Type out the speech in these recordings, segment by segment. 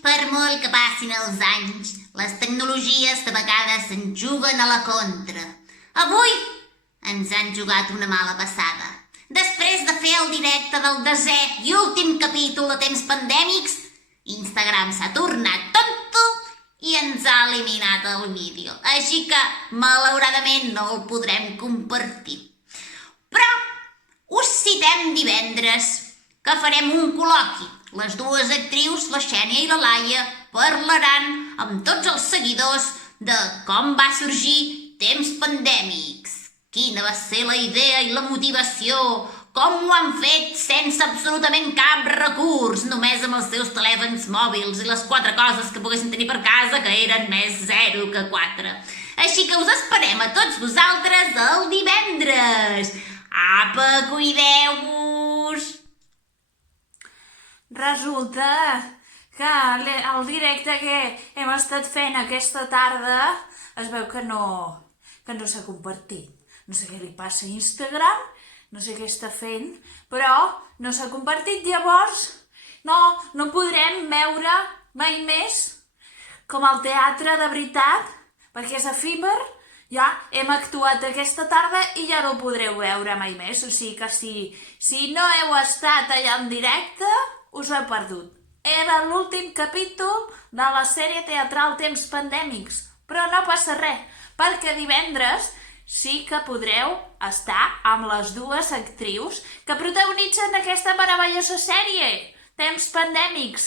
Per molt que passin els anys, les tecnologies de vegades se'n juguen a la contra. Avui ens han jugat una mala passada. Després de fer el directe del desè i últim capítol de temps pandèmics, Instagram s'ha tornat tonto i ens ha eliminat el vídeo. Així que, malauradament, no el podrem compartir. Però us citem divendres, que farem un col·loqui. Les dues actrius, la Xènia i la Laia, parlaran amb tots els seguidors de com va sorgir Temps Pandèmics. Quina va ser la idea i la motivació, com ho han fet sense absolutament cap recurs, només amb els seus telèfons mòbils i les 4 coses que poguessin tenir per casa, que eren més 0 que 4. Així que us esperem a tots vosaltres el divendres. Apa, cuideu-vos! Resulta que el directe que hem estat fent aquesta tarda es veu que no s'ha compartit. No sé què li passa a Instagram, no sé què està fent, però no s'ha compartit. Llavors no podrem veure mai més com el teatre de veritat, perquè és efímer. Ja hem actuat aquesta tarda i ja no ho podreu veure mai més. O sigui que si no heu estat allà en directe, us ho he perdut. Era l'últim capítol de la sèrie teatral Temps Pandèmics, però no passa res, perquè divendres sí que podreu estar amb les dues actrius que protagonitzen aquesta meravellosa sèrie, Temps Pandèmics.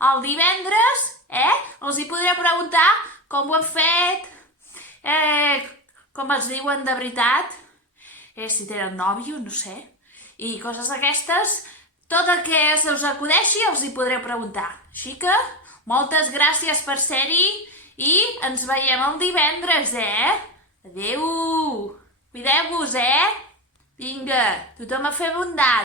El divendres, els hi podreu preguntar com ho han fet, com es diuen de veritat, si tenen nòvio, no sé, i coses d'aquestes. Tot el que se us acudeixi els hi podreu preguntar. Així que, moltes gràcies per ser-hi i ens veiem el divendres, Adéu! Cuideu-vos, Vinga, tothom a fer bondat!